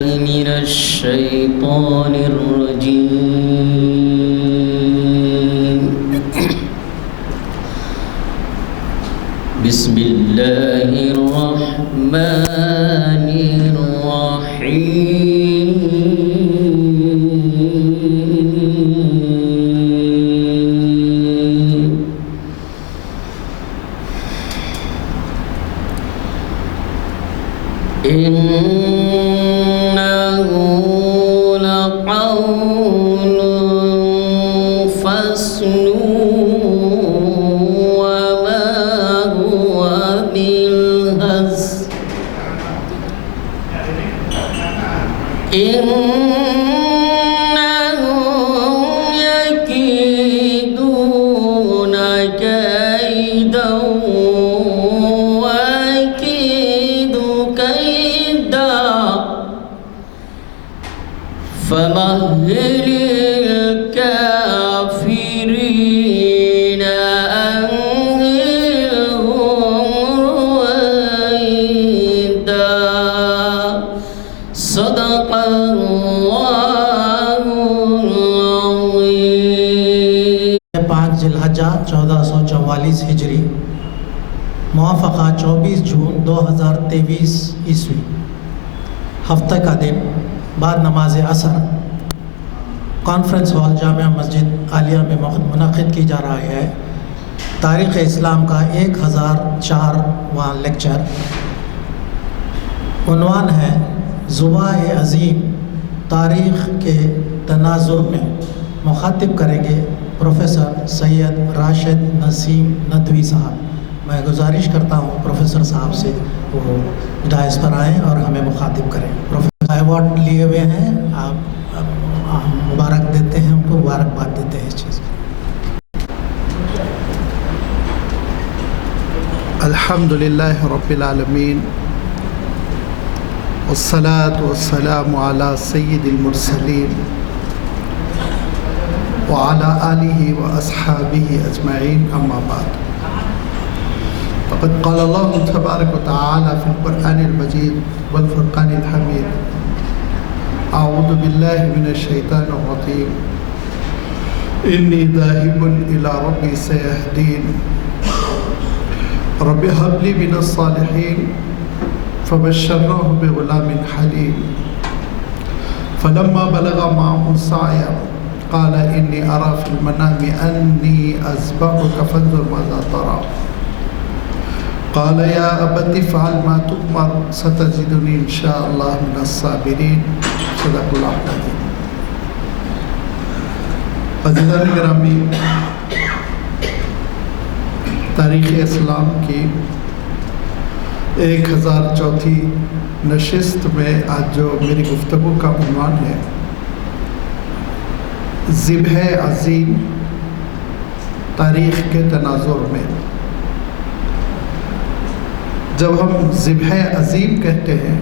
من الشيطان الرجيم. بسم الله الرحمن الرحيم. إنه لقول فصل وما هو بالهزل إنهم يكيدون كيدا وأكيد كيدا فمهل الكافرين أمهلهم رويدا. صدق الله العظيم. 5 ذوالحجہ 1444 ہجری موافقہ 24 جون 2023 عیسوی ہفتہ کا دن بعد نماز عصر کانفرنس ہال جامعہ مسجد عالیہ میں منعقد کی جا رہا ہے تاریخ اسلام کا 1004واں لیکچر. عنوان ہے زباں عظیم تاریخ کے تناظر میں. مخاطب کریں گے پروفیسر سید راشد نسیم ندوی صاحب. میں گزارش کرتا ہوں پروفیسر صاحب سے وہ ڈائز پر آئیں اور ہمیں مخاطب کریں. پروفیسر ایوارڈ لیے ہوئے ہیں, آپ مبارک دیتے ہیں, ان کو مبارکباد دیتے ہیں اس چیز کی. الحمدللہ رب العالمین والصلاة والسلام على سید المرسلین وعلى آلہ واصحابہ اجمعین. اما بعد فقد قال اللہ تبارک وتعالی فی القرآن المجید والفرقان الحمید. اعوذ باللہ من الشیطان الرجیم. انی ذاہب الی ربی سیہدین. رب هب لی من الصالحین فبشرناه بغلام حلیم. فلما بلغ معه السعي قال انی ارى في المنام انی اذبحك فانظر ماذا ترى. قال یا ابت افعل ما تؤمر ستجدنی ان شاء اللہ من الصابرین. صدق اللہ العظیم. عزیزان گرامی, تاریخ اسلام کی 1004 نشست میں آج جو میری گفتگو کا عنوان ہے ذبح عظیم تاریخ کے تناظر میں. جب ہم ذبح عظیم کہتے ہیں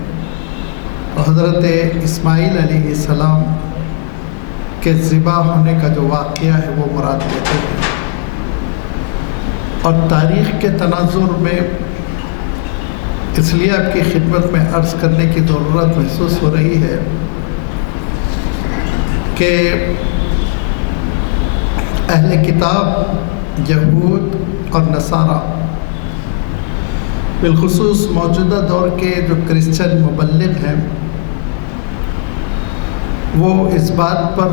تو حضرت اسماعیل علیہ السلام کے ذبح ہونے کا جو واقعہ ہے وہ مراد لیتے ہیں. اور تاریخ کے تناظر میں اس لیے آپ کی خدمت میں عرض کرنے کی ضرورت محسوس ہو رہی ہے کہ اہل کتاب یہود اور نصارہ بالخصوص موجودہ دور کے جو کرسچن مبلغ ہیں وہ اس بات پر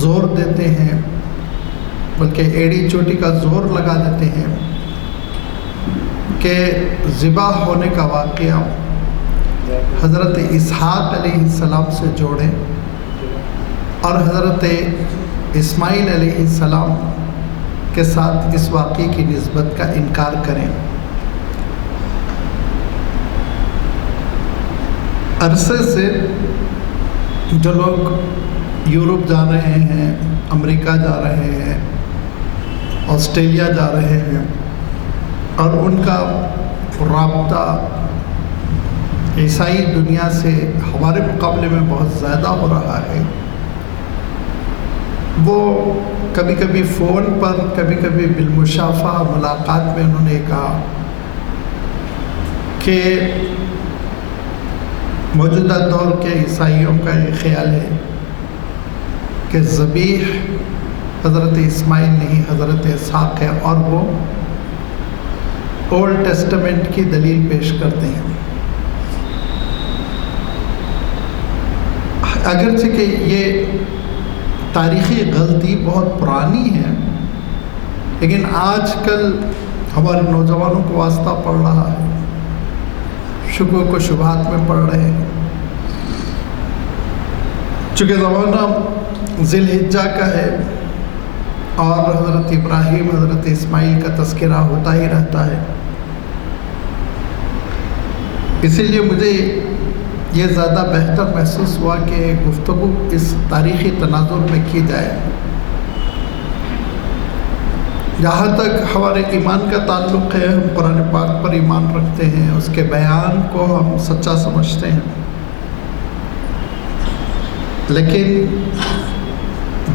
زور دیتے ہیں, بلکہ ایڑی چوٹی کا زور لگا دیتے ہیں کہ ذبح ہونے کا واقعہ حضرت اسحاق علیہ السلام سے جوڑیں اور حضرت اسماعیل علیہ السلام کے ساتھ اس واقعے کی نسبت کا انکار کریں. عرصے سے جو لوگ یورپ جا رہے ہیں, امریکہ جا رہے ہیں, آسٹریلیا جا رہے ہیں اور ان کا رابطہ عیسائی دنیا سے ہمارے مقابلے میں بہت زیادہ ہو رہا ہے, وہ کبھی کبھی فون پر کبھی کبھی بالمشافہ ملاقات میں انہوں نے کہا کہ موجودہ دور کے عیسائیوں کا یہ خیال ہے کہ ذبیح حضرت اسماعیل نہیں حضرت اسحاق ہے، اور وہ اولڈ ٹیسٹمنٹ کی دلیل پیش کرتے ہیں، اگرچہ کہ یہ تاریخی غلطی بہت پرانی ہے، لیکن آج کل ہمارے نوجوانوں کو واسطہ پڑ رہا ہے، شکوک و شبہات میں پڑ رہے ہیں۔ چونکہ زمانہ ذی الحجہ کا ہے اور حضرت ابراہیم حضرت اسماعیل کا تذکرہ ہوتا ہی رہتا ہے، اسی لیے مجھے یہ زیادہ بہتر محسوس ہوا کہ گفتگو اس تاریخی تناظر میں کی جائے۔ جہاں تک ہمارے ایمان کا تعلق ہے، ہم قرآن پاک پر ایمان رکھتے ہیں، اس کے بیان کو ہم سچا سمجھتے ہیں، لیکن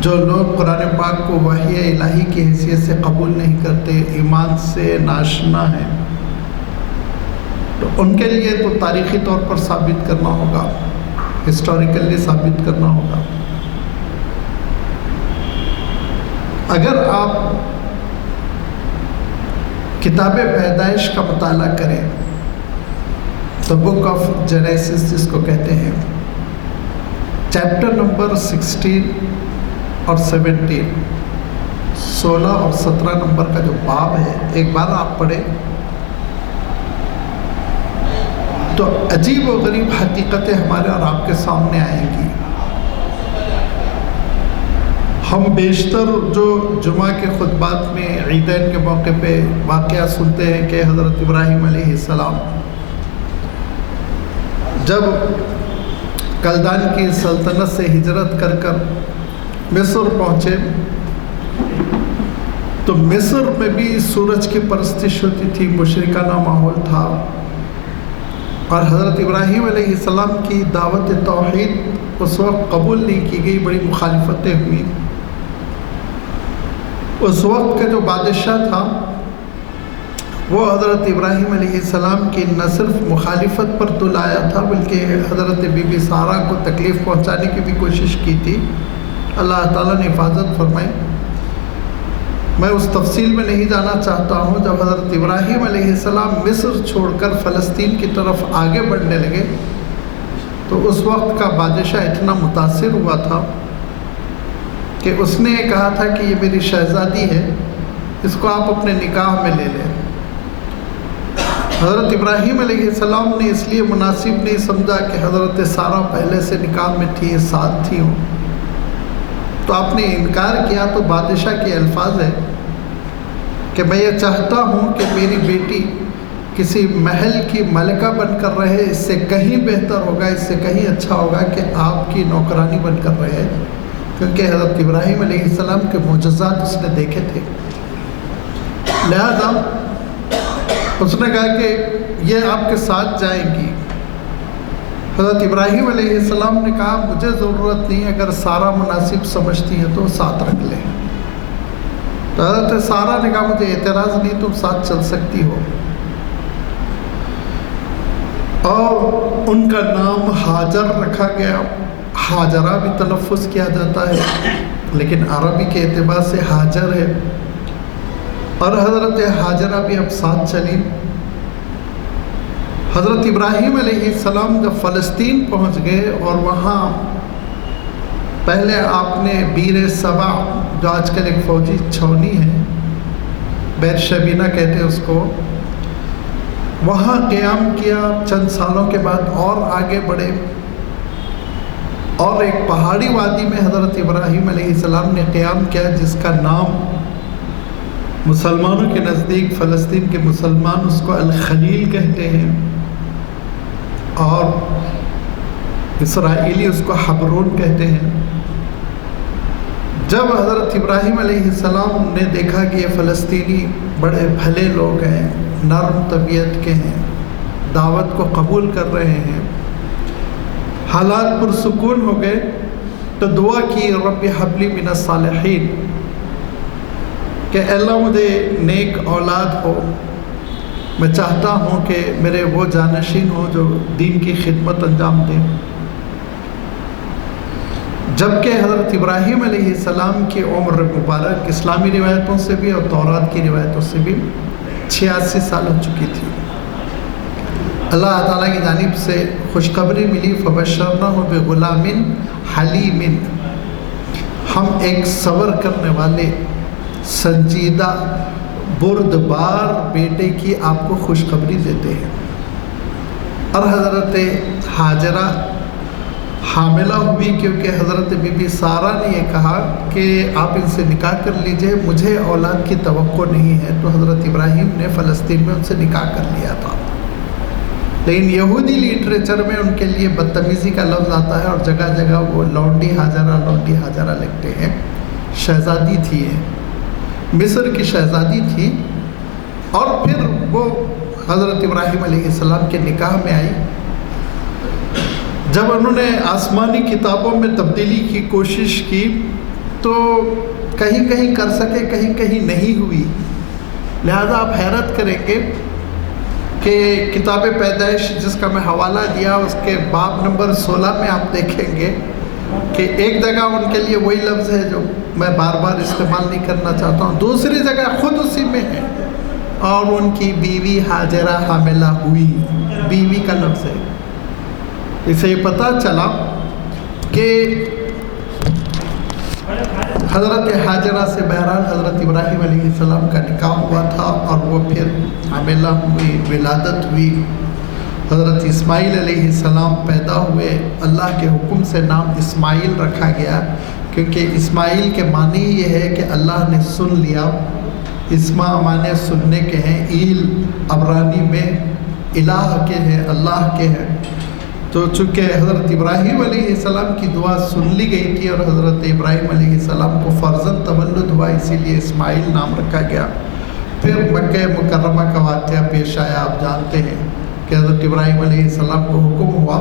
جو لوگ قرآن پاک کو وحی الہی کی حیثیت سے قبول نہیں کرتے، ایمان سے ناشنا ہیں، تو ان کے لیے تو تاریخی طور پر ثابت کرنا ہوگا، ہسٹوریکلی ثابت کرنا ہوگا۔ اگر آپ کتاب پیدائش کا مطالعہ کریں تو بک آف جینیسس جس کو کہتے ہیں، چیپٹر نمبر 16 اور 17، 16 اور 17 نمبر کا جو باب ہے، ایک بار آپ پڑھیں تو عجیب و غریب حقیقتیں ہمارے اور آپ کے سامنے آئیں گی۔ ہم بیشتر جو جمعہ کے خطبات میں عیدین کے موقع پہ واقعہ سنتے ہیں کہ حضرت ابراہیم علیہ السلام جب کلدان کی سلطنت سے ہجرت کر کر مصر پہنچے تو مصر میں بھی سورج کی پرستش ہوتی تھی، مشرکانہ ماحول تھا، اور حضرت ابراہیم علیہ السلام کی دعوت توحید اس وقت قبول نہیں کی گئی، بڑی مخالفتیں ہوئی۔ اس وقت کا جو بادشاہ تھا وہ حضرت ابراہیم علیہ السلام کی نہ صرف مخالفت پر تل آیا تھا بلکہ حضرت بی بی سارہ کو تکلیف پہنچانے کی بھی کوشش کی تھی۔ اللہ تعالیٰ نے حفاظت فرمائی۔ میں اس تفصیل میں نہیں جانا چاہتا ہوں۔ جب حضرت ابراہیم علیہ السلام مصر چھوڑ کر فلسطین کی طرف آگے بڑھنے لگے تو اس وقت کا بادشاہ اتنا متاثر ہوا تھا کہ اس نے کہا تھا کہ یہ میری شہزادی ہے، اس کو آپ اپنے نکاح میں لے لیں۔ حضرت ابراہیم علیہ السلام نے اس لیے مناسب نہیں سمجھا کہ حضرت سارہ پہلے سے نکاح میں تھی، ساتھ تھی ہوں، تو آپ نے انکار کیا۔ تو بادشاہ کے الفاظ ہے کہ میں یہ چاہتا ہوں کہ میری بیٹی کسی محل کی ملکہ بن کر رہے، اس سے کہیں بہتر ہوگا، اس سے کہیں اچھا ہوگا کہ آپ کی نوکرانی بن کر رہے، کیونکہ حضرت ابراہیم علیہ السلام کے معجزات اس نے دیکھے تھے۔ لہذا اس نے کہا کہ یہ آپ کے ساتھ جائیں گی۔ حضرت ابراہیم علیہ السلام نے کہا مجھے ضرورت نہیں، اگر سارہ مناسب سمجھتی ہے تو ساتھ رکھ لیں۔ تو حضرت سارہ نے کہا مجھے اعتراض نہیں، تم ساتھ چل سکتی ہو۔ اور ان کا نام ہاجر رکھا گیا، ہاجرہ بھی تلفظ کیا جاتا ہے لیکن عربی کے اعتبار سے ہاجر ہے، اور حضرت ہاجرہ بھی اب ساتھ چلی۔ حضرت ابراہیم علیہ السلام جب فلسطین پہنچ گئے اور وہاں پہلے آپ نے بیر سبع، جو آج کل ایک فوجی چھاونی ہے، بیر شبینہ کہتے ہیں اس کو، وہاں قیام کیا۔ چند سالوں کے بعد اور آگے بڑھے اور ایک پہاڑی وادی میں حضرت ابراہیم علیہ السلام نے قیام کیا، جس کا نام مسلمانوں کے نزدیک، فلسطین کے مسلمان اس کو الخلیل کہتے ہیں، اور اسرائیلی اس کو حبرون کہتے ہیں۔ جب حضرت ابراہیم علیہ السلام نے دیکھا کہ یہ فلسطینی بڑے بھلے لوگ ہیں، نرم طبیعت کے ہیں، دعوت کو قبول کر رہے ہیں، حالات پرسکون ہو گئے، تو دعا کی رب حب لی من الصالحین کہ اللہ مجھے نیک اولاد ہو، میں چاہتا ہوں کہ میرے وہ جانشین ہوں جو دین کی خدمت انجام دیں. جبکہ حضرت ابراہیم علیہ السلام کی عمر مبارک اسلامی روایتوں سے بھی اور تورات کی روایتوں سے بھی 86 سال ہو چکی تھی. اللہ تعالیٰ کی جانب سے خوشخبری ملی فبشرناہ بغلام حلیم، ہم ایک صبر کرنے والے سنجیدہ بردبار بیٹے کی آپ کو خوشخبری دیتے ہیں. اور حضرت ہاجرہ حاملہ ہوئی کیونکہ حضرت بی بی سارہ نے یہ کہا کہ آپ ان سے نکاح کر لیجئے، مجھے اولاد کی توقع نہیں ہے. تو حضرت ابراہیم نے فلسطین میں ان سے نکاح کر لیا تھا. لیکن یہودی لٹریچر میں ان کے لیے بدتمیزی کا لفظ آتا ہے اور جگہ جگہ وہ لونڈی ہاجرہ لکھتے ہیں. شہزادی تھی، مصر کی شہزادی تھی، اور پھر وہ حضرت ابراہیم علیہ السلام کے نکاح میں آئی. جب انہوں نے آسمانی کتابوں میں تبدیلی کی کوشش کی تو کہیں کہیں کر سکے، کہیں کہیں نہیں ہوئی. لہذا آپ حیرت کریں گے کہ کتاب پیدائش جس کا میں حوالہ دیا اس کے باب نمبر 16 میں آپ دیکھیں گے کہ ایک جگہ ان کے لیے وہی لفظ ہے جو میں بار بار استعمال نہیں کرنا چاہتا ہوں، دوسری جگہ خود اسی میں ہے، اور ان کی بیوی ہاجرہ حاملہ ہوئی. بیوی کا لفظ ہے. اسے یہ پتہ چلا کہ حضرت ہاجرہ سے بہرحال حضرت ابراہیم علیہ السلام کا نکاح ہوا تھا اور وہ پھر حاملہ ہوئی، ولادت ہوئی. حضرت اسماعیل علیہ السلام پیدا ہوئے. اللہ کے حکم سے نام اسماعیل رکھا گیا کیونکہ اسماعیل کے معنی یہ ہے کہ اللہ نے سن لیا. اسما معنی سننے کے ہیں، ایل عبرانی میں الہ کے ہیں، اللہ کے ہیں. تو چونکہ حضرت ابراہیم علیہ السلام کی دعا سن لی گئی تھی اور حضرت ابراہیم علیہ السلام کو فرزند تولد ہوا، اسی لیے اسماعیل نام رکھا گیا. پھر مکہ مکرمہ کا واقعہ پیش آیا. آپ جانتے ہیں کہ حضرت ابراہیم علیہ السلام کو حکم ہوا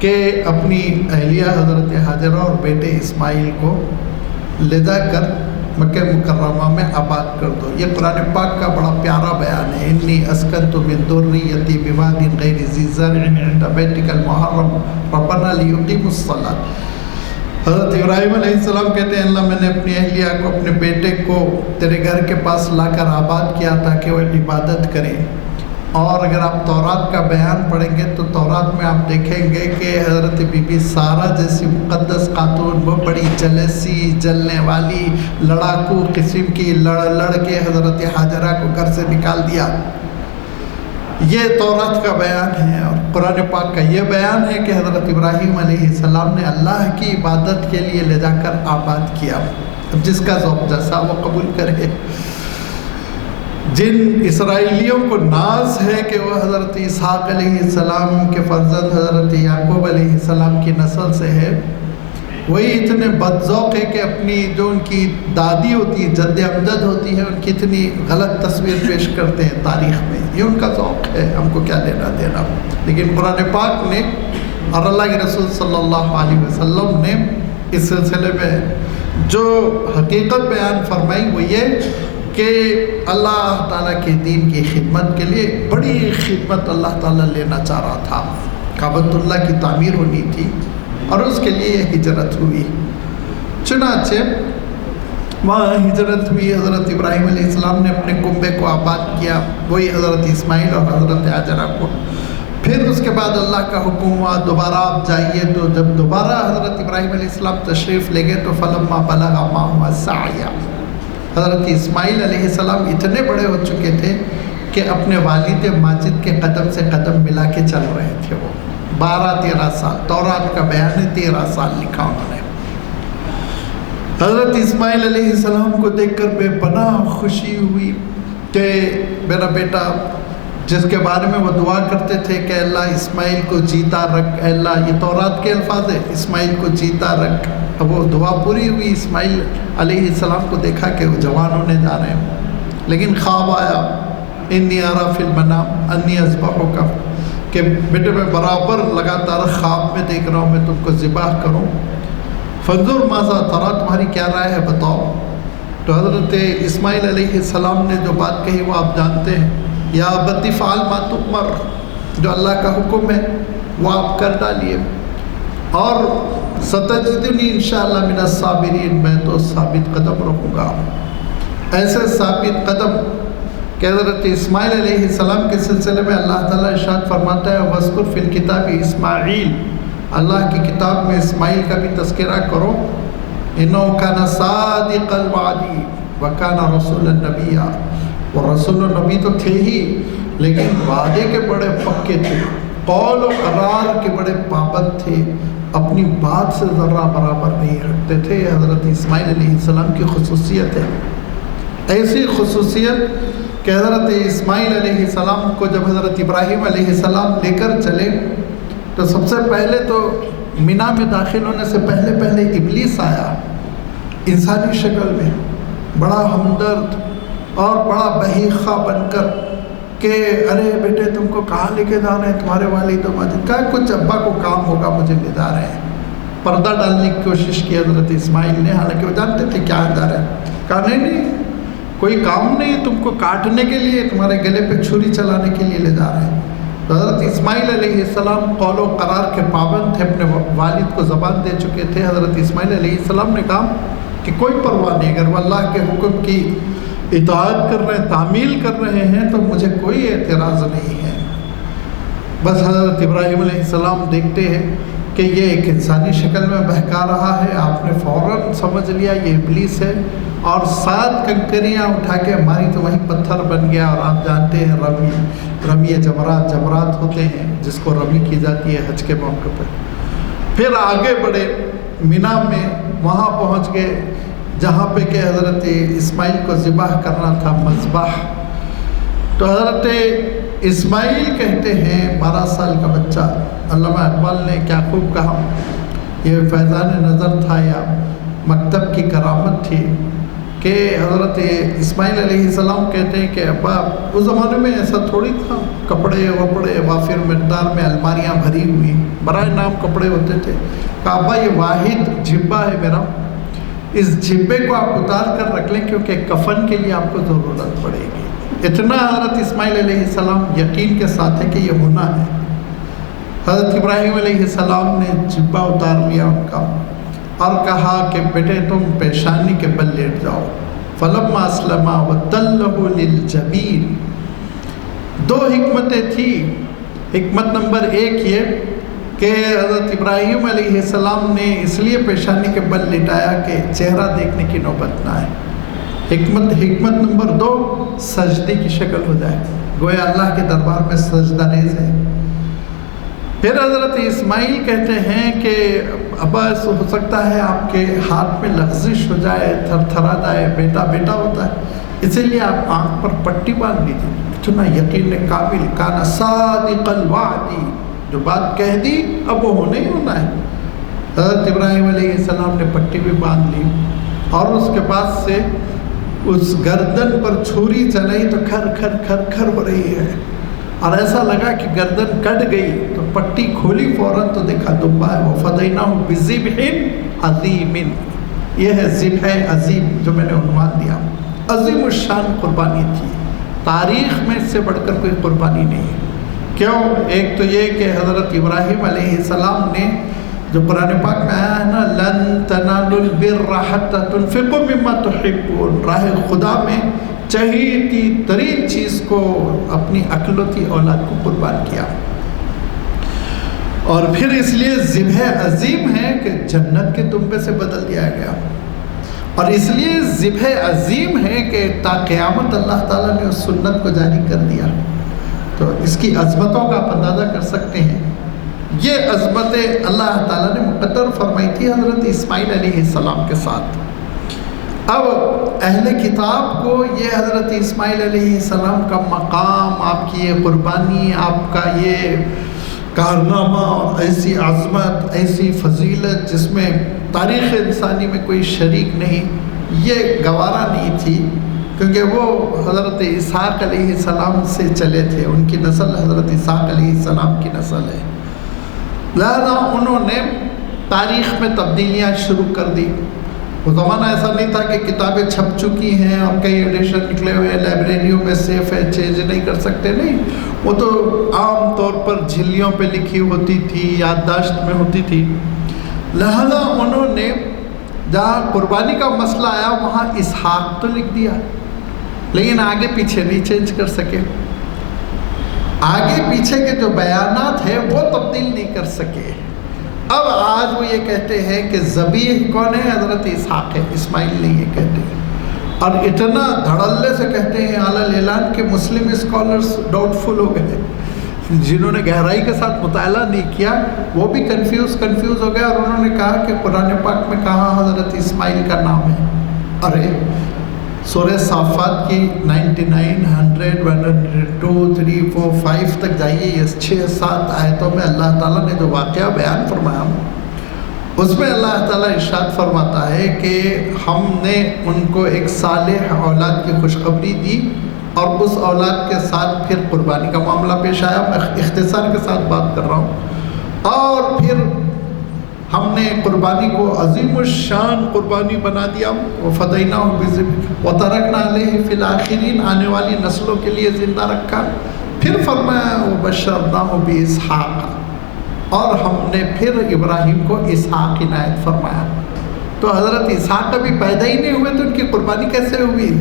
کہ اپنی اہلیہ حضرت ہاجرہ اور بیٹے اسماعیل کو لے جا کر مکہ مکرمہ میں آباد کر دو. یہ قرآن پاک کا بڑا پیارا بیان ہے. انی اسکنت من ذریتی بواد غیر ذی زرع عند بیتک المحرم ربنا لیقیموا الصلاۃ. حضرت ابراہیم علیہ السلام کہتے ہیں اللہ میں نے اپنی اہلیہ کو، اپنے بیٹے کو تیرے گھر کے پاس لا کر آباد کیا تاکہ وہ عبادت کریں. اور اگر آپ تورات کا بیان پڑھیں گے تو تورات میں آپ دیکھیں گے کہ حضرت بی بی سارہ جیسی مقدس خاتون، وہ بڑی جلسی، جلنے والی، لڑاکو قسم کی، لڑ کے حضرت ہاجرہ کو گھر سے نکال دیا. یہ تورات کا بیان ہے. اور قرآن پاک کا یہ بیان ہے کہ حضرت ابراہیم علیہ السلام نے اللہ کی عبادت کے لیے لے جا کر آباد کیا. اب جس کا ذوق جیسا وہ قبول کرے. جن اسرائیلیوں کو ناز ہے کہ وہ حضرت اسحاق علیہ السلام کے فرزند حضرت یعقوب علیہ السلام کی نسل سے ہے، وہی اتنے بدذوق ہے کہ اپنی جو ان کی دادی ہوتی ہے، جد امجد ہوتی ہے، ان کی اتنی غلط تصویر پیش کرتے ہیں تاریخ میں. یہ ان کا ذوق ہے، ہم کو کیا لینا دینا. لیکن قرآن پاک نے اور اللہ کے رسول صلی اللہ علیہ وسلم نے اس سلسلے میں جو حقیقت بیان فرمائی وہ یہ کہ اللہ تعالیٰ کے دین کی خدمت کے لیے بڑی خدمت اللہ تعالیٰ لینا چاہ رہا تھا. کعبۃ اللہ کی تعمیر ہونی تھی اور اس کے لیے یہ ہجرت ہوئی. چنانچہ وہاں ہجرت ہوئی. حضرت ابراہیم علیہ السلام نے اپنے کنبے کو آباد کیا، وہی حضرت اسماعیل اور حضرت ہاجرہ کو. پھر اس کے بعد اللہ کا حکم ہوا دوبارہ آپ جائیے. تو جب دوبارہ حضرت ابراہیم علیہ السلام تشریف لے گئے تو فلما بلغ معه السعی، حضرت اسماعیل علیہ السلام اتنے بڑے ہو چکے تھے کہ اپنے والد ماجد کے قدم سے قدم ملا کے چل رہے تھے. وہ 12-13 سال، تورات کا بیان ہے 13 سال لکھا انہوں نے. حضرت اسماعیل علیہ السلام کو دیکھ کر بے پناہ خوشی ہوئی کہ میرا بیٹا، جس کے بارے میں وہ دعا کرتے تھے کہ اللہ اسماعیل کو جیتا رکھ، اے اللہ، یہ تورات کے الفاظ ہیں، اسماعیل کو جیتا رکھ. اب وہ دعا پوری ہوئی. اسماعیل علیہ السلام کو دیکھا کہ وہ جوان ہونے جا رہے ہیں، لیکن خواب آیا انی ارا فی المنام انی اذبحک، کہ بیٹے میں برابر لگاتار خواب میں دیکھ رہا ہوں میں تم کو ذبح کروں. فانظر ماذا تری، تمہاری کیا رائے ہے بتاؤ. تو حضرت اسماعیل علیہ السلام نے جو بات کہی وہ آپ جانتے ہیں یا ابت افعل ما تؤمر، جو اللہ کا حکم ہے وہ آپ کر ڈالیے، اور ستجدنی انشاءاللہ من الصابرین، میں تو ثابت قدم رہوں گا۔ ایسے ثابت قدم کہ حضرت اسماعیل علیہ السلام کے سلسلے میں اللہ تعالیٰ ارشاد فرماتا ہے وَاذْكُرْ فِي الْكِتَابِ اسماعیل، اللہ کی کتاب میں اسماعیل کا بھی تذکرہ کرو، اِنَّهُ كَانَ صَادِقَ الْوَعْدِ وَكَانَ رَسُولًا نَبِيًّا، وہ رسول و نبی تو تھے ہی لیکن وعدے کے بڑے پکے تھے، قول و قرار کے بڑے پابند تھے، اپنی بات سے ذرہ برابر نہیں رکھتے تھے۔ حضرت اسماعیل علیہ السلام کی خصوصیت ہے، ایسی خصوصیت کہ حضرت اسماعیل علیہ السلام کو جب حضرت ابراہیم علیہ السلام لے کر چلے تو سب سے پہلے تو مینا میں داخل ہونے سے پہلے ابلیس آیا انسانی شکل میں، بڑا ہمدرد اور بڑا بحیخہ بن کر کہ ارے بیٹے تم کو کہاں لے کے جا رہے ہیں، تمہارے والد و ماجد کا کچھ ابا کو کام ہوگا مجھے لے جا رہے ہیں۔ پردہ ڈالنے کی کوشش کی حضرت اسماعیل نے، حالانکہ وہ جانتے تھے کیا جا رہے ہیں، کہا نہیں کوئی کام نہیں، تم کو کاٹنے کے لیے، تمہارے گلے پہ چھری چلانے کے لیے لے جا رہے ہیں۔ تو حضرت اسماعیل علیہ السلام قول و قرار کے پابند تھے، اپنے والد کو زبان دے چکے تھے۔ حضرت اسماعیل علیہ السلام نے کہا کہ کوئی پرواہ نہیں، اگر وہ اللہ کے حکم کی اطاعت کر رہے ہیں، تعمیل کر رہے ہیں تو مجھے کوئی اعتراض نہیں ہے۔ بس حضرت ابراہیم علیہ السلام دیکھتے ہیں کہ یہ ایک انسانی شکل میں بہکا رہا ہے، آپ نے فوراً سمجھ لیا یہ ابلیس ہے، اور 7 کنکریاں اٹھا کے ہماری تو وہیں پتھر بن گیا۔ اور آپ جانتے ہیں رمی جمرات ہوتے ہیں جس کو رمی کی جاتی ہے حج کے موقع پر۔ پھر آگے بڑھے مینا میں، وہاں پہنچ گئے جہاں پہ کہ حضرت اسماعیل کو ذبح کرنا تھا، مذبح۔ تو حضرت اسماعیل کہتے ہیں 12 سال کا بچہ، علامہ اقبال نے کیا خوب کہا، یہ فیضان نظر تھا یا مکتب کی کرامت تھی کہ حضرت اسماعیل علیہ السلام کہتے ہیں کہ ابا، اس زمانے میں ایسا تھوڑی تھا، کپڑے وپڑے وافر مقدار میں الماریاں بھری ہوئی، برائے نام کپڑے ہوتے تھے۔ کہا ابا یہ واحد جھبا ہے میرا، اس جھبے کو آپ اتار کر رکھ لیں کیونکہ کفن کے لیے آپ کو ضرورت پڑے گی۔ اتنا حضرت اسماعیل علیہ السلام یقین کے ساتھ ہے کہ یہ ہونا ہے۔ حضرت ابراہیم علیہ السلام نے جھبا اتار لیا ان کا اور کہا کہ بیٹے تم پیشانی کے بل لیٹ جاؤ۔ فلما اسلما وتلہ للجبین، 2 حکمتیں تھیں۔ حکمت نمبر 1 یہ کہ حضرت ابراہیم علیہ السلام نے اس لیے پیشانی کے بل لٹایا کہ چہرہ دیکھنے کی نوبت نہ آئے۔ حکمت نمبر 2 سجدے کی شکل ہو جائے، گویا اللہ کے دربار میں سجدہ ریز ہے۔ پھر حضرت اسماعیل کہتے ہیں کہ ابا ایسا ہو سکتا ہے آپ کے ہاتھ میں لغزش ہو جائے، تھر تھرا جائے، بیٹا بیٹا ہوتا ہے، اسی لیے آپ آنکھ پر پٹی باندھ لیجیے۔ اتنا یقین کامل، کانا صادق الوعد، جو بات کہہ دی اب وہ ہونا ہی ہونا ہے۔ حضرت ابراہیم علیہ السلام نے پٹی بھی باندھ لی اور اس کے بعد سے اس گردن پر چھری چلائی تو کھر کھر کھر کھر ہو رہی ہے، اور ایسا لگا کہ گردن کٹ گئی تو پٹی کھولی فوراً تو دیکھا دمبا ہے۔ وَفَدَيْنَاهُ بِذِبْحٍ عَظِيمٍ، یہ ہے ذبح عظیم جو میں نے عنوان دیا۔ عظیم الشان قربانی تھی، تاریخ میں اس سے بڑھ کر کوئی قربانی نہیں ہے۔ کیوں؟ ایک تو یہ کہ حضرت ابراہیم علیہ السلام نے، جو قرآن پاک میں آیا ہے نا، لَن تَنَالُوا الْبِرَّ حَتَّى تُنْفِقُوا مِمَّا تُحِبُّونَ، راہ خدا میں چہیتی ترین چیز کو، اپنی اکلوتی اولاد کو قربان کیا۔ اور پھر اس لیے ذبح عظیم ہے کہ جنت کے تنبے سے بدل دیا گیا، اور اس لیے ذبح عظیم ہے کہ تا قیامت اللہ تعالیٰ نے اس سنت کو جاری کر دیا۔ تو اس کی عظمتوں کا آپ اندازہ کر سکتے ہیں۔ یہ عظمتیں اللہ تعالیٰ نے مقدر فرمائی تھی حضرت اسماعیل علیہ السلام کے ساتھ۔ اب اہل کتاب کو یہ حضرت اسماعیل علیہ السلام کا مقام، آپ کی یہ قربانی، آپ کا یہ کارنامہ اور ایسی عظمت، ایسی فضیلت جس میں تاریخ انسانی میں کوئی شریک نہیں، یہ گوارا نہیں تھی، کیونکہ وہ حضرت اسحاق علیہ السلام سے چلے تھے، ان کی نسل حضرت اسحاق علیہ السلام کی نسل ہے۔ لہذا انہوں نے تاریخ میں تبدیلیاں شروع کر دی، وہ زمانہ ایسا نہیں تھا کہ کتابیں چھپ چکی ہیں اور کئی ایڈیشن نکلے ہوئے ہیں لائبریریوں میں سیف ہے چینج نہیں کر سکتے، نہیں، وہ تو عام طور پر جھلیوں پہ لکھی ہوتی تھی، یادداشت میں ہوتی تھی۔ لہذا انہوں نے جہاں قربانی کا مسئلہ آیا وہاں اسحاق تو لکھ دیا، لیکن آگے پیچھے نہیں چینج کر سکے، آگے پیچھے کے جو بیانات ہیں وہ تبدیل نہیں کر سکے۔ اب آج وہ یہ کہتے ہیں کہ ذبیح کون ہے؟ حضرت اسحاق ہے، اسماعیل نہیں یہ کہتے ہیں، اور اتنا دھڑلے سے کہتے ہیں علی الاعلان کہ مسلم اسکالرز ڈاؤٹ فل ہو گئے، جنہوں نے گہرائی کے ساتھ مطالعہ نہیں کیا وہ بھی کنفیوز ہو گئے، اور انہوں نے کہا کہ قرآن پاک میں کہاں حضرت اسماعیل کا نام ہے؟ ارے سورہ صافات کی 99 100 102 3 4 5 تک جائیے، یہ 6-7 آیتوں میں اللہ تعالیٰ نے جو واقعہ بیان فرمایا اس میں اللہ تعالیٰ ارشاد فرماتا ہے کہ ہم نے ان کو ایک صالح اولاد کی خوشخبری دی، اور اس اولاد کے ساتھ پھر قربانی کا معاملہ پیش آیا۔ میں اختصار کے ساتھ بات کر رہا ہوں، اور پھر ہم نے قربانی کو عظیم الشان قربانی بنا دیا، وَفَدَيْنَاهُ بِذِبْحٍ وَتَرَكْنَا عَلَيْهِ فِي الْآخِرِينَ، آنے والی نسلوں کے لیے زندہ رکھا۔ پھر فرمایا وَبَشَّرْنَاهُ بِإِسْحَاقَ، اور ہم نے پھر ابراہیم کو اسحاق عنایت فرمایا۔ تو حضرت اسحاق ابھی پیدا ہی نہیں ہوئے تو ان کی قربانی کیسے ہوئی؟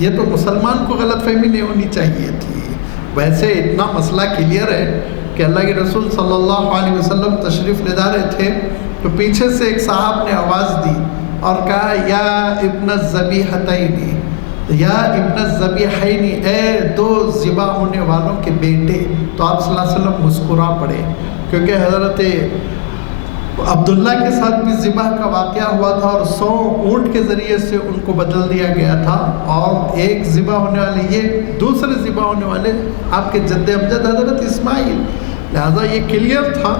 یہ تو مسلمان کو غلط فہمی نہیں ہونی چاہیے تھی۔ ویسے اتنا مسئلہ کلیئر ہے کہ اللہ کے رسول صلی اللہ علیہ وسلم تشریف لے جا رہے تھے تو پیچھے سے ایک صاحب نے آواز دی اور کہا یا ابن الذبیحتین، یا ابن الذبیحین، اے دو ذبح ہونے والوں کے بیٹے۔ تو آپ صلی اللہ علیہ وسلم مسکرا پڑے، کیونکہ حضرت عبداللہ کے ساتھ بھی ذبح کا واقعہ ہوا تھا اور 100 اونٹ کے ذریعے سے ان کو بدل دیا گیا تھا، اور ایک ذبح ہونے والے، یہ دوسرے ذبح ہونے والے آپ کے جد امجد حضرت اسماعیل۔ لہذا یہ کلیئر تھا،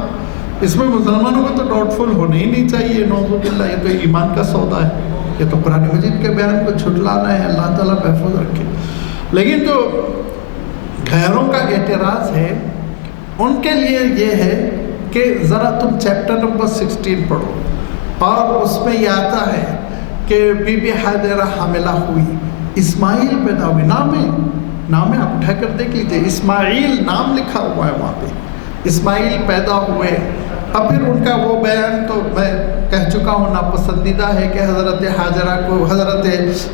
اس میں مسلمانوں کو تو ڈاؤٹ فل ہونا ہی نہیں چاہیے، نعوذ باللہ، یہ تو ایمان کا سودا ہے، یہ تو قرآن مجید کے بیان کو جھٹلانا ہے، اللہ تعالیٰ محفوظ رکھے۔ لیکن جو غیروں کا اعتراض ہے ان کے لیے یہ ہے کہ ذرا تم چیپٹر نمبر 16 پڑھو، اور اس میں یہ آتا ہے کہ بی بی حاجرہ حاملہ ہوئی، اسماعیل پیدا ہوئی، نام ہے آپ اٹھا کر دیکھ لیجیے، اسماعیل نام لکھا ہوا ہے وہاں پہ، اسماعیل پیدا ہوئے۔ اب پھر ان کا وہ بیان تو میں کہہ چکا ہوں ناپسندیدہ ہے کہ حضرت حاجرہ کو، حضرت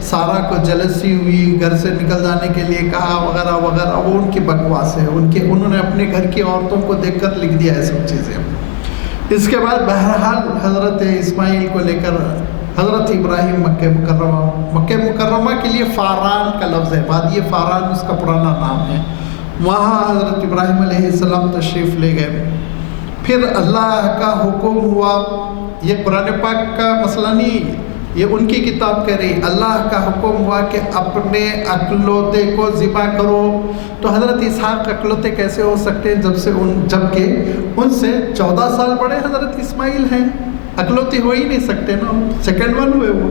سارہ کو جلسی ہوئی، گھر سے نکل جانے کے لیے کہا وغیرہ وغیرہ، وہ ان کی بکواس ہے، انہوں نے اپنے گھر کی عورتوں کو دیکھ کر لکھ دیا ہے سب چیزیں۔ اس کے بعد بہرحال حضرت اسماعیل کو لے کر حضرت ابراہیم مکہ مکرمہ کے لیے فاران کا لفظ ہے، وادی فاران اس کا پرانا نام ہے، وہاں حضرت ابراہیم علیہ السلام تشریف لے گئے۔ پھر اللہ کا حکم ہوا، یہ قرآن پاک کا مسئلہ نہیں، یہ ان کی کتاب کہہ رہی، اللہ کا حکم ہوا کہ اپنے اکلوتے کو ذبح کرو۔ تو حضرت اسحاق اکلوتے کیسے ہو سکتے ہیں جبکہ ان سے 14 سال بڑے حضرت اسماعیل ہیں، اکلوتے ہو ہی نہیں سکتے نا، سیکنڈ ون ہوئے وہ۔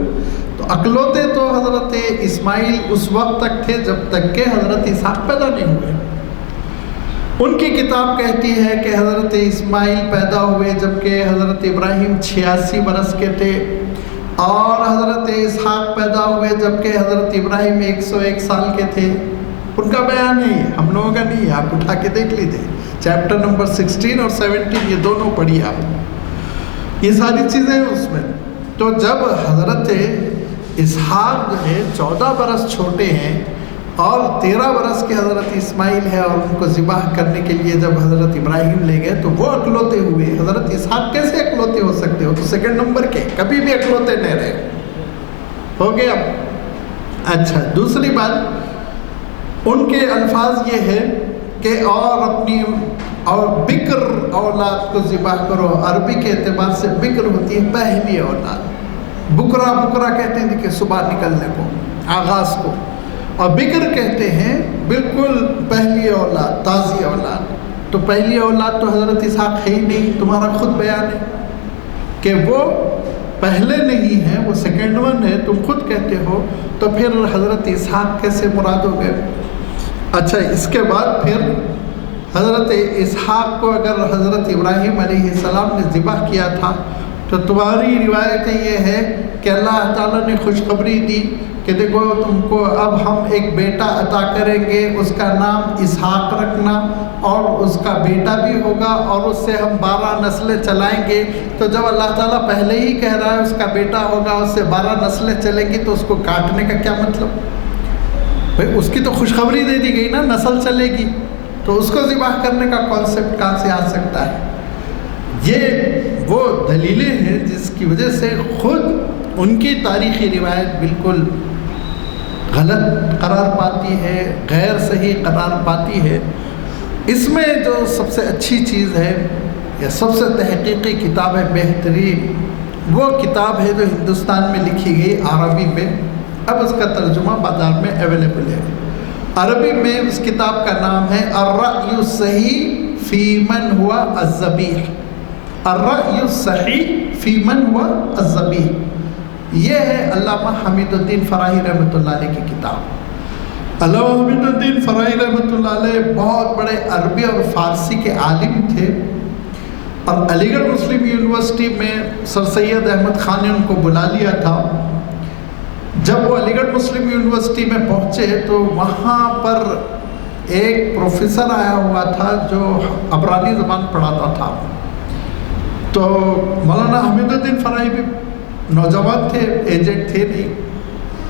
تو اکلوتے تو حضرت اسماعیل اس وقت تک تھے جب تک کہ حضرت اسحاق پیدا نہیں ہوئے۔ ان کی کتاب کہتی ہے کہ حضرت اسماعیل پیدا ہوئے جبکہ حضرت ابراہیم 86 برس کے تھے، اور حضرت اسحاق پیدا ہوئے جبکہ حضرت ابراہیم 101 سال کے تھے۔ ان کا بیان ہے، ہم لوگوں کا نہیں ہے، آپ اٹھا کے دیکھ لیجیے، چیپٹر نمبر 16 اور 17 یہ دونوں پڑھیے آپ، یہ ساری چیزیں ہیں اس میں۔ تو جب حضرت اسحاق جو ہے 14 برس چھوٹے ہیں اور 13 برس کے حضرت اسماعیل ہے، اور ان کو ذبح کرنے کے لیے جب حضرت ابراہیم لے گئے تو وہ اکلوتے ہوئے۔ حضرت اسحاق کیسے اکلوتے ہو سکتے ہو؟ تو سیکنڈ نمبر کے کبھی بھی اکلوتے نہیں رہے، ہو گیا۔ اچھا، دوسری بات ان کے الفاظ یہ ہے کہ اور بکر اولاد کو ذبح کرو، عربی کے اعتبار سے بکر ہوتی ہے پہلی اولاد، بکرا کہتے ہیں کہ صبح نکلنے کو، آغاز کو، اور بکر کہتے ہیں بالکل پہلی اولاد، تازی اولاد۔ تو پہلی اولاد تو حضرت اسحاق ہے ہی نہیں، تمہارا خود بیان ہے کہ وہ پہلے نہیں ہے، وہ سیکنڈ ون ہے، تم خود کہتے ہو، تو پھر حضرت اسحاق کیسے مراد ہو گئے؟ اچھا، اس کے بعد پھر حضرت اسحاق کو اگر حضرت ابراہیم علیہ السلام نے ذبح کیا تھا تو تو تمہاری روایتیں یہ ہے کہ اللہ تعالیٰ نے خوشخبری دی کہ دیکھو تم کو اب ہم ایک بیٹا عطا کریں گے، اس کا نام اسحاق رکھنا، اور اس کا بیٹا بھی ہوگا اور اس سے ہم 12 نسلیں چلائیں گے۔ تو جب اللہ تعالیٰ پہلے ہی کہہ رہا ہے اس کا بیٹا ہوگا، اس سے 12 نسلیں چلیں گی، تو اس کو کاٹنے کا کیا مطلب؟ بھائی اس کی تو خوشخبری دے دی گئی نا، نسل چلے گی، تو اس کو ذبح کرنے کا کانسیپٹ کہاں سے آ سکتا ہے؟ یہ وہ دلیلیں ہیں جس کی وجہ سے خود ان کی تاریخی روایت بالکل غلط قرار پاتی ہے، غیر صحیح قرار پاتی ہے۔ اس میں جو سب سے اچھی چیز ہے یا سب سے تحقیقی کتاب ہے بہترین، وہ کتاب ہے جو ہندوستان میں لکھی گئی عربی میں، اب اس کا ترجمہ بازار میں اویلیبل ہے۔ عربی میں اس کتاب کا نام ہے الرأی الصحیح فی من ہوا الذبیح، الرأی الصحیح فی من ہوا الذبیح۔ یہ ہے علامہ حمید الدین فراہی رحمۃ اللہ علیہ کی کتاب۔ علامہ حمید الدین فراہی رحمۃ اللہ علیہ بہت بڑے عربی اور فارسی کے عالم تھے، اور علی گڑھ مسلم یونیورسٹی میں سر سید احمد خان نے ان کو بلا لیا تھا۔ جب وہ علی گڑھ مسلم یونیورسٹی میں پہنچے تو وہاں پر ایک پروفیسر آیا ہوا تھا جو عبرانی زبان پڑھاتا تھا۔ تو مولانا حمید الدین فراہی بھی نوجوان تھے، ایجنٹ تھے نہیں،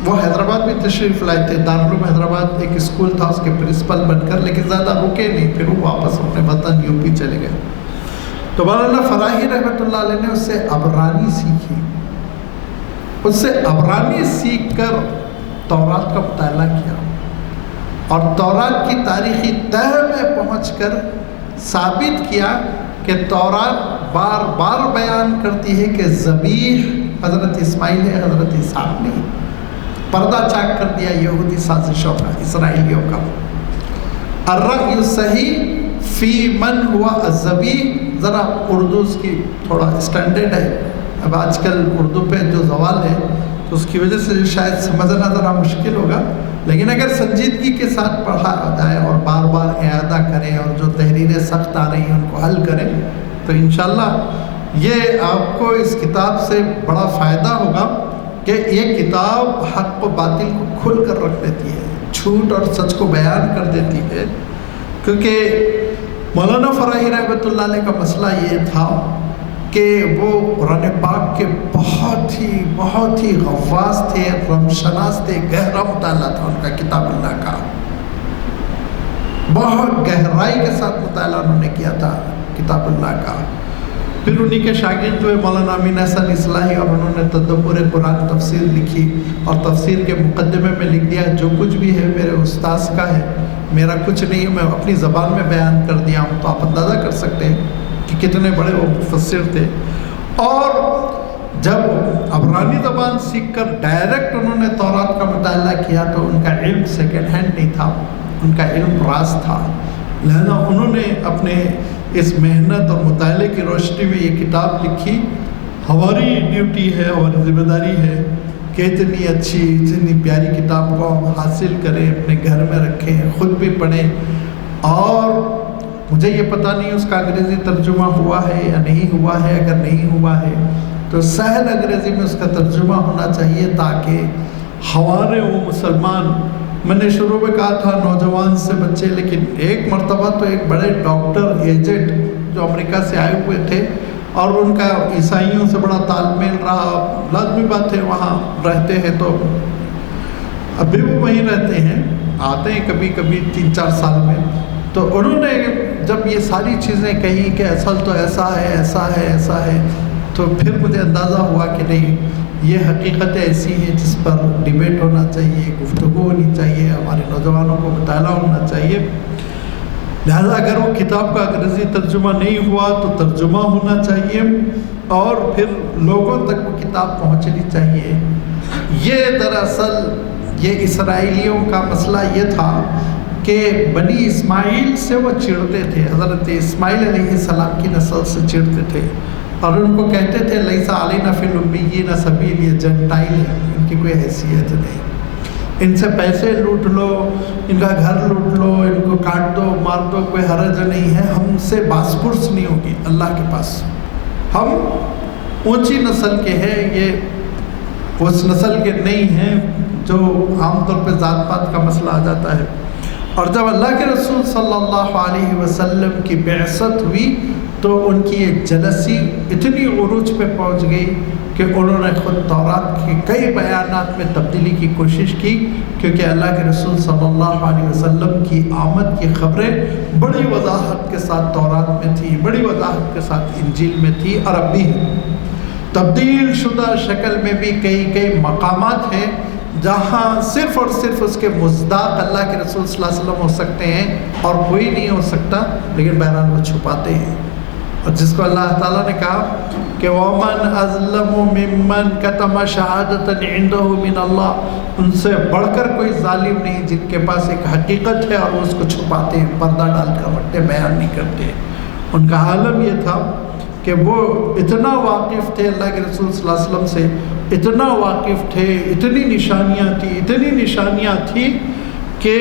وہ حیدرآباد بھی تشریف لائے تھے، دارالعلوم حیدرآباد ایک اسکول تھا اس کے پرنسپل بن کر، لیکن زیادہ رکے نہیں، پھر وہ واپس اپنے وطن یو پی چلے گئے۔ تو مولانا فراہی رحمۃ اللہ علیہ نے اس سے عبرانی سیکھی، اس سے عبرانی سیکھ کر تورات کا مطالعہ کیا، اور تورات کی تاریخی تہ میں پہنچ کر ثابت کیا کہ تورات بار بار بیان کرتی ہے کہ ذبیح حضرت اسماعیل ہے، حضرت اسحاق نہیں۔ پردہ چاک کر دیا یہودی سازشوں کا، اسرائیلیوں کا۔ الرأی الصحیح فی من ہوا الذبیح، ذرا اردو اس کی تھوڑا اسٹینڈرڈ ہے، اب آج کل اردو پہ جو زوال ہے تو اس کی وجہ سے شاید سمجھنا ذرا مشکل ہوگا، لیکن اگر سنجیدگی کے ساتھ پڑھا جائے اور بار بار اعادہ کریں اور جو تحریریں سخت آ رہی ہیں ان کو حل کریں تو انشاءاللہ یہ آپ کو اس کتاب سے بڑا فائدہ ہوگا کہ یہ کتاب حق و باطل کو کھل کر رکھ دیتی ہے، جھوٹ اور سچ کو بیان کر دیتی ہے۔ کیونکہ مولانا فراہی رحمۃ اللہ علیہ کا مسئلہ یہ تھا کہ وہ قرآن پاک کے بہت ہی غواص تھے، رمشناس تھے، گہرا مطالعہ تھا ان کا کتاب اللہ کا، بہت گہرائی کے ساتھ مطالعہ انہوں نے کیا تھا کتاب اللہ کا۔ پھر انہی کے شاگرد ہوئے مولانا امین احسن اصلاحی، اور انہوں نے تدبر قرآن تفسیر لکھی، اور تفسیر کے مقدمے میں لکھ دیا جو کچھ بھی ہے میرے استاذ کا ہے، میرا کچھ نہیں ہے، میں اپنی زبان میں بیان کر دیا ہوں۔ تو آپ اندازہ کر سکتے ہیں کہ کتنے بڑے وہ مفسر تھے۔ اور جب عبرانی زبان سیکھ کر ڈائریکٹ انہوں نے تورات کا مطالعہ کیا تو ان کا علم سیکنڈ ہینڈ نہیں تھا، ان کا علم راز تھا، لہذا انہوں نے اپنے اس محنت اور مطالعے کی روشنی میں یہ کتاب لکھی۔ ہماری ڈیوٹی ہے، ہماری ذمہ داری ہے کہ اتنی اچھی اتنی پیاری کتاب کو ہم حاصل کریں، اپنے گھر میں رکھیں، خود بھی پڑھیں۔ اور مجھے یہ پتہ نہیں اس کا انگریزی ترجمہ ہوا ہے یا نہیں ہوا ہے، اگر نہیں ہوا ہے تو سہل انگریزی میں اس کا ترجمہ ہونا چاہیے تاکہ ہمارے وہ مسلمان، میں نے شروع میں کہا تھا نوجوان سے بچے، لیکن ایک مرتبہ تو ایک بڑے ڈاکٹر ایجنٹ جو امریکہ سے آئے ہوئے تھے اور ان کا عیسائیوں سے بڑا تال میل رہا، لازمی بات ہے وہاں رہتے ہیں تو ابھی وہ وہیں رہتے ہیں، آتے ہیں کبھی کبھی 3-4 سال میں، تو انہوں نے جب یہ ساری چیزیں کہیں کہ اصل تو ایسا ہے ایسا ہے ایسا ہے، تو پھر مجھے اندازہ ہوا کہ نہیں، یہ حقیقت ایسی ہے جس پر ڈیبیٹ ہونا چاہیے، گفتگو ہونی چاہیے، ہمارے نوجوانوں کو مطالعہ ہونا چاہیے۔ لہذا اگر وہ کتاب کا انگریزی ترجمہ نہیں ہوا تو ترجمہ ہونا چاہیے، اور پھر لوگوں تک وہ کتاب پہنچنی چاہیے۔ یہ دراصل یہ اسرائیلیوں کا مسئلہ یہ تھا کہ بنی اسماعیل سے وہ چڑھتے تھے، حضرت اسماعیل علیہ السلام کی نسل سے چڑھتے تھے، اور ان کو کہتے تھے لیسا علینا فی الامیین سبیل، یہ جنٹائل ہے، ان کی کوئی حیثیت نہیں، ان سے پیسے لوٹ لو، ان کا گھر لوٹ لو، ان کو کاٹ دو مار دو، کوئی حرج نہیں ہے، ہم سے باس پرس نہیں ہوگی اللہ کے پاس، ہم اونچی نسل کے ہیں، یہ اس نسل کے نہیں ہیں جو عام طور پہ ذات پات کا مسئلہ آ جاتا ہے۔ اور جب اللہ کے رسول صلی اللہ علیہ وسلم کی بعثت ہوئی تو ان کی یہ جلسی اتنی عروج پہ پہنچ گئی کہ انہوں نے خود تورات کے کئی بیانات میں تبدیلی کی کوشش کی، کیونکہ اللہ کے رسول صلی اللہ علیہ وسلم کی آمد کی خبریں بڑی وضاحت کے ساتھ تورات میں تھی، بڑی وضاحت کے ساتھ انجیل میں تھی، اور اب بھی ہے۔ تبدیل شدہ شکل میں بھی کئی مقامات ہیں جہاں صرف اور صرف اس کے مصداق اللہ کے رسول صلی اللہ علیہ وسلم ہو سکتے ہیں اور کوئی نہیں ہو سکتا، لیکن بہرحال وہ چھپاتے ہیں۔ اور جس کو اللہ تعالیٰ نے کہا کہ وَمَنْ أَظْلَمُ مِمَّنْ كَتَمَ شَهَادَةً عِنْدَهُ مِنَ اللَّهِ، ان سے بڑھ کر کوئی ظالم نہیں جن کے پاس ایک حقیقت ہے اور وہ اس کو چھپاتے ہیں، پردہ ڈال کر رکھتے، بیان نہیں کرتے۔ ان کا عالم یہ تھا کہ وہ اتنا واقف تھے اللہ کے رسول صلی اللہ علیہ وسلم سے، اتنا واقف تھے، اتنی نشانیاں تھیں کہ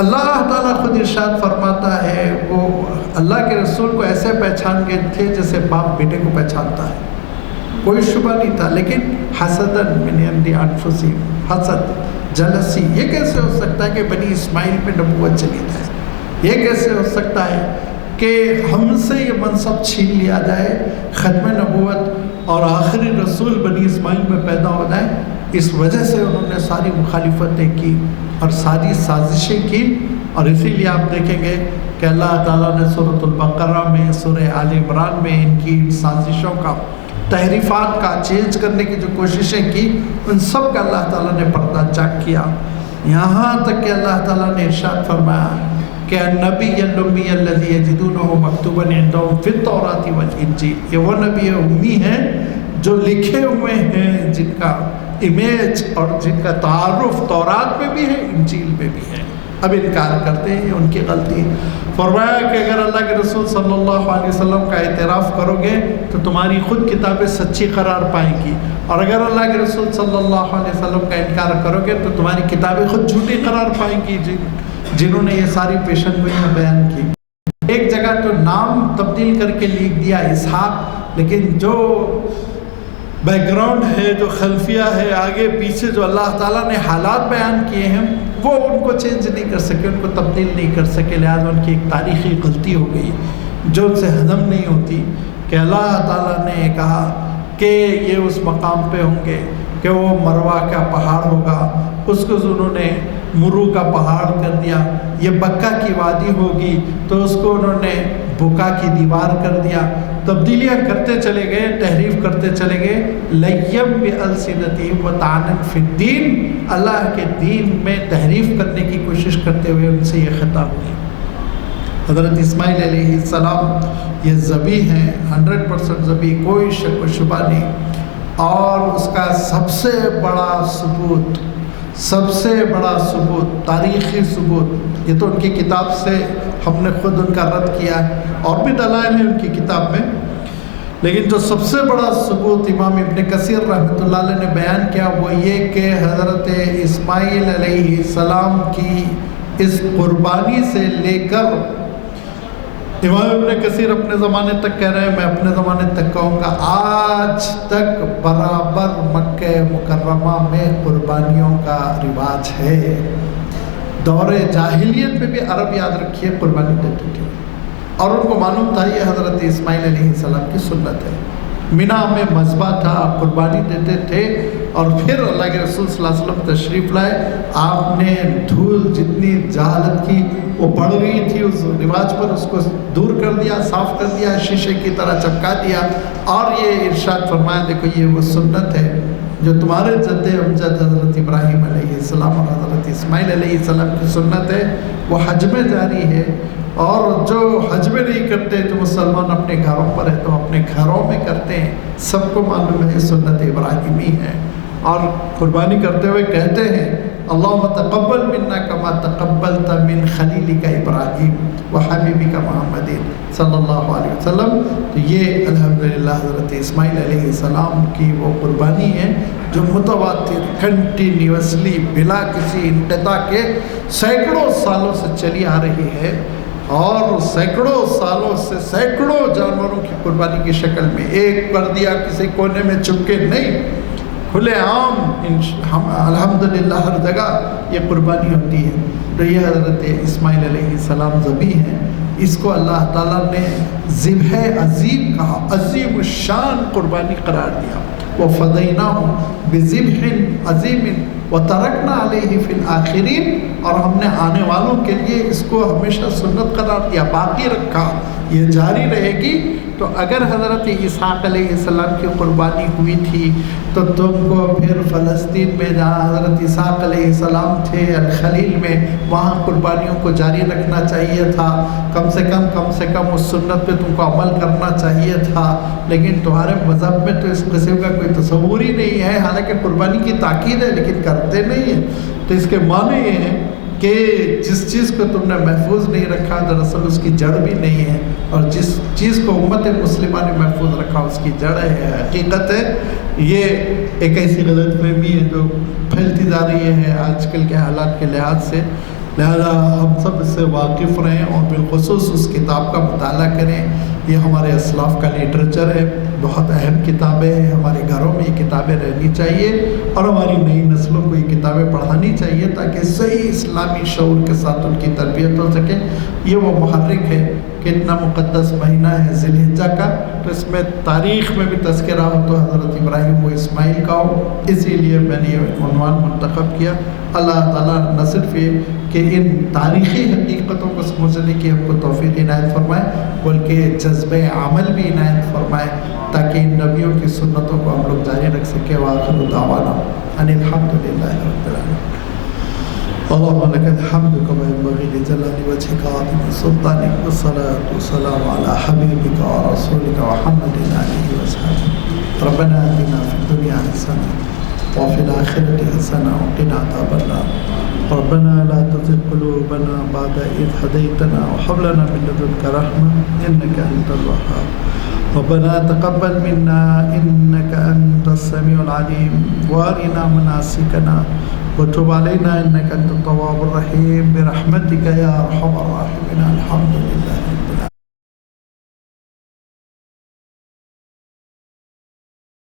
اللہ تعالیٰ خود ارشاد فرماتا ہے وہ اللہ کے رسول کو ایسے پہچان گئے تھے جیسے باپ بیٹے کو پہچانتا ہے، کوئی شبہ نہیں تھا۔ لیکن حسداً من عند انفسہم، حسد، جلسی، یہ کیسے ہو سکتا ہے کہ بنی اسماعیل پہ نبوت چلی جائے؟ یہ کیسے ہو سکتا ہے کہ ہم سے یہ منصب چھین لیا جائے، ختم نبوت اور آخری رسول بنی اسماعیل میں پیدا ہو جائے؟ اس وجہ سے انہوں نے ساری مخالفتیں کی اور ساری سازشیں کی، اور اسی لیے آپ دیکھیں گے کہ اللہ تعالیٰ نے سورۃ البقرہ میں، سورہ آل عمران میں ان کی ان سازشوں کا، تحریفات کا، چینج کرنے کی جو کوششیں کی، ان سب کا اللہ تعالیٰ نے پردہ چاک کیا، یہاں تک کہ اللہ تعالیٰ نے ارشاد فرمایا کہ النبی الامی الذی یجدونہ مکتوبا عندہم فی التوراۃ والانجیل، یہ وہ نبی امی ہیں جو لکھے ہوئے ہیں، جن کا امیج اور جن کا تعارف تورات میں بھی ہے، انجیل میں بھی ہے، اب انکار کرتے ہیں، ان کی غلطی۔ فرمایا کہ اگر اللہ کے رسول صلی اللہ علیہ وسلم کا اعتراف کرو گے تو تمہاری خود کتابیں سچی قرار پائیں گی، اور اگر اللہ کے رسول صلی اللہ علیہ وسلم کا انکار کرو گے تو تمہاری کتابیں خود جھوٹی قرار پائیں گی، جنہوں نے یہ ساری پیشن گوئیاں بیان کی۔ ایک جگہ تو نام تبدیل کر کے لکھ دیا اسحاق، لیکن جو بیک گراؤنڈ ہے، جو خلفیہ ہے، آگے پیچھے جو اللہ تعالیٰ نے حالات بیان کیے ہیں، وہ ان کو چینج نہیں کر سکے، ان کو تبدیل نہیں کر سکے، لہٰذا ان کی ایک تاریخی غلطی ہو گئی جو ان سے ہضم نہیں ہوتی، کہ اللہ تعالیٰ نے کہا کہ یہ اس مقام پہ ہوں گے کہ وہ مروا کا پہاڑ ہوگا، اس کو انہوں نے مرو کا پہاڑ کر دیا، یہ بکا کی وادی ہوگی تو اس کو انہوں نے بکا کی دیوار کر دیا، تبدیلیاں کرتے چلے گئے، تحریف کرتے چلے گئے، لیم بِأَلْسِنَتِهِمْ وَطَعْنًا فِي الدِّينِ، اللہ کے دین میں تحریف کرنے کی کوشش کرتے ہوئے ان سے یہ خطا ہوئی۔ حضرت اسماعیل علیہ السلام یہ ذبیح ہیں، 100% ذبیح، کوئی شک و شبہ نہیں، اور اس کا سب سے بڑا ثبوت، تاریخی ثبوت، یہ تو ان کی کتاب سے ہم نے خود ان کا رد کیا، اور بھی دلائل ہیں ان کی کتاب میں، لیکن جو سب سے بڑا ثبوت امام ابن کثیر رحمۃ اللہ علیہ نے بیان کیا وہ یہ کہ حضرت اسماعیل علیہ السلام کی اس قربانی سے لے کر، امام ابن کثیر اپنے زمانے تک کہہ رہے ہیں، میں اپنے زمانے تک کہوں گا، آج تک برابر مکہ مکرمہ میں قربانیوں کا رواج ہے۔ دور جاہلیت میں بھی عرب، یاد رکھیے، قربانی دیتے تھے، اور ان کو معلوم تھا یہ حضرت اسماعیل علیہ السلام کی سنت ہے۔ مینا میں مذبح تھا، قربانی دیتے تھے، اور پھر اللہ کے رسول صلی اللہ علیہ وسلم تشریف لائے، آپ نے دھول جتنی جہالت کی وہ بڑھ گئی تھی اس رواج پر، اس کو دور کر دیا، صاف کر دیا، شیشے کی طرح چمکا دیا، اور یہ ارشاد فرمایا دیکھو یہ وہ سنت ہے جو تمہارے جد امجد حضرت ابراہیم علیہ السلام اور حضرت اسماعیل علیہ السلام کی سنت ہے، وہ حج میں جاری ہے، اور جو حج میں نہیں کرتے جو مسلمان اپنے گھروں پر ہے تو اپنے گھروں میں کرتے ہیں، سب کو معلوم ہے سنت ابراہیمی ہے، اور قربانی کرتے ہوئے کہتے ہیں اللہم تقبل منا کما تقبلت من خلیلک ابراہیم وحبیبک محمد صلی اللہ علیہ وسلم۔ تو یہ الحمدللہ حضرت اسماعیل علیہ السلام کی وہ قربانی ہے جو متواتر، کنٹینیوسلی، بلا کسی انقطاع کے سینکڑوں سالوں سے چلی آ رہی ہے، اور سینکڑوں سالوں سے سینکڑوں جانوروں کی قربانی کی شکل میں، ایک کر دیا کسی کونے میں چھپ کے نہیں، کھلے عام ہم الحمدللہ ہر جگہ یہ قربانی ہوتی ہے۔ تو یہ حضرت اسماعیل علیہ السلام ذبح ہیں، اس کو اللہ تعالیٰ نے ذبح عظیم کہا، عظیم الشان قربانی قرار دیا۔ وَفَدَيْنَاهُ بِذِبْحٍ عَظِيمٍ وَتَرَكْنَا عَلَيْهِ فِي الْآخِرِينَ، اور ہم نے آنے والوں کے لیے اس کو ہمیشہ سنت قرار دیا، باقی رکھا، یہ جاری رہے گی۔ تو اگر حضرت اسحاق علیہ السلام کی قربانی ہوئی تھی تو تم کو پھر فلسطین میں جہاں حضرت اسحاق علیہ السلام تھے الخلیل میں، وہاں قربانیوں کو جاری رکھنا چاہیے تھا، کم سے کم اس سنت پہ تم کو عمل کرنا چاہیے تھا۔ لیکن تمہارے مذہب میں تو اس قسم کا کوئی تصور ہی نہیں ہے، حالانکہ قربانی کی تاکید ہے لیکن کرتے نہیں ہیں۔ تو اس کے معنی یہ ہے کہ جس چیز کو تم نے محفوظ نہیں رکھا دراصل اس کی جڑ بھی نہیں ہے، اور جس چیز کو امت مسلمہ نے محفوظ رکھا اس کی جڑ ہے، حقیقت ہے۔ یہ ایک ایسی غلط فہمی ہے جو پھیلتی جا رہی ہے آج کل کے حالات کے لحاظ سے، لہذا ہم سب اس سے واقف رہیں اور بالخصوص اس کتاب کا مطالعہ کریں۔ یہ ہمارے اسلاف کا لٹریچر ہے، بہت اہم کتابیں ہیں، ہمارے گھروں میں یہ کتابیں رہنی چاہیے اور ہماری نئی نسلوں کو یہ کتابیں پڑھانی چاہیے تاکہ صحیح اسلامی شعور کے ساتھ ان کی تربیت ہو سکے۔ یہ وہ محرک ہے کہ اتنا مقدس مہینہ ہے ذی الحجہ کا، تو اس میں تاریخ میں بھی تذکرہ ہو تو حضرت ابراہیم و اسماعیل کا ہو، اسی لیے میں نے یہ عنوان منتخب کیا۔ اللہ تعالیٰ نہ صرف یہ کہ ان تاریخی حقیقتوں کو سمجھنے کی ہم کو توفیق عنایت فرمائے، بلکہ جذبہ عمل بھی عنایت فرمائے تاکہ ان نبیوں کی سنتوں کو ہم لوگ جاری رکھ سکیں۔ وآخر دعوانا ان الحمدللہ رب العالمین۔ اللهم لك الحمد كما ينبغي لجلال وجهك وعظيم سلطانك، والصلاة والسلام على حبيبك ورسولك محمد آله وصحبه۔ ربنا آتنا في الدنيا حسنة وفي الآخرة حسنة وقنا عذاب النار۔ ربنا لا تزغ قلوبنا بعد إذ هديتنا وهب لنا من لدنك رحمة إنك أنت الوهاب۔ ربنا تقبل منا إنك أنت السميع العليم وأرنا مناسكنا وتب علينا إنك أنت التواب الرحيم برحمتك يا أرحم الراحمين۔ الحمد لله۔